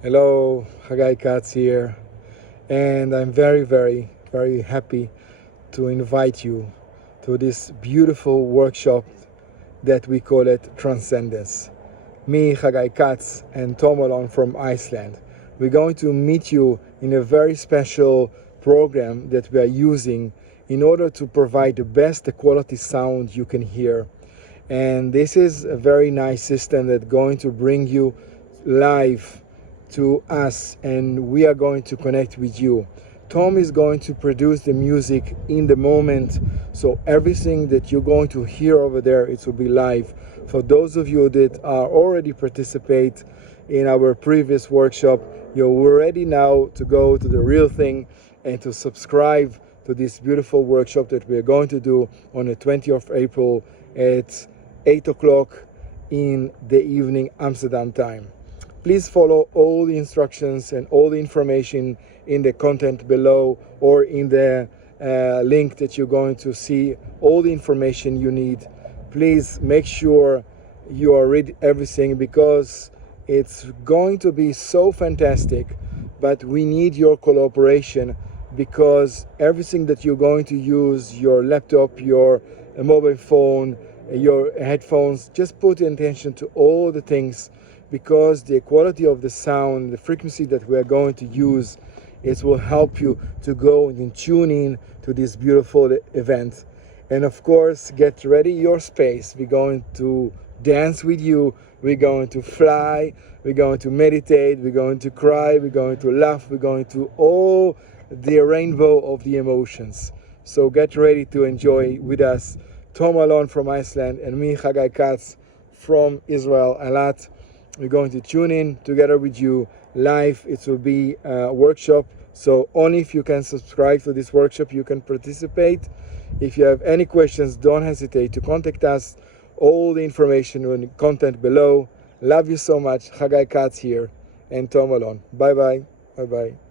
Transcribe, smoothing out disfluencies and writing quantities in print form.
Hello, C.Katz here, and I'm very, very, very happy to invite you to this beautiful workshop that we call it Transcendence. Me, C.Katz, and ALLON from Iceland. We're going to meet you in a very special program that we are using in order to provide the best quality sound you can hear. And this is a very nice system that's going to bring you live to us, and we are going to connect with you. Tom is going to produce the music in the moment, so everything that you're going to hear over there, it will be live. For those of you that are already participate in our previous workshop, you're ready now to go to the real thing and to subscribe to this beautiful workshop that we are going to do on the 20th of April at 8 o'clock in the evening Amsterdam time. Please follow all the instructions and all the information in the content below, or in the link that you're going to see all the information you need. Please make sure you are read everything, because it's going to be so fantastic, but we need your cooperation, because everything that you're going to use, your laptop, your mobile phone, your headphones, just put attention to all the things, because the quality of the sound, the frequency that we are going to use, it will help you to go and tune in to this beautiful event. And of course, get ready your space. We're going to dance with you, we're going to fly, we're going to meditate, we're going to cry, we're going to laugh, we're going to all the rainbow of the emotions. So get ready to enjoy with us. ALLON from Iceland and me, C.Katz, from Israel, Eilat. We're going to tune in together with you live. It will be a workshop, so only if you can subscribe to this workshop you can participate. If you have any questions, don't hesitate to contact us. All the information and content below. Love you so much. C.Katz here and ALLON. Bye bye. Bye bye.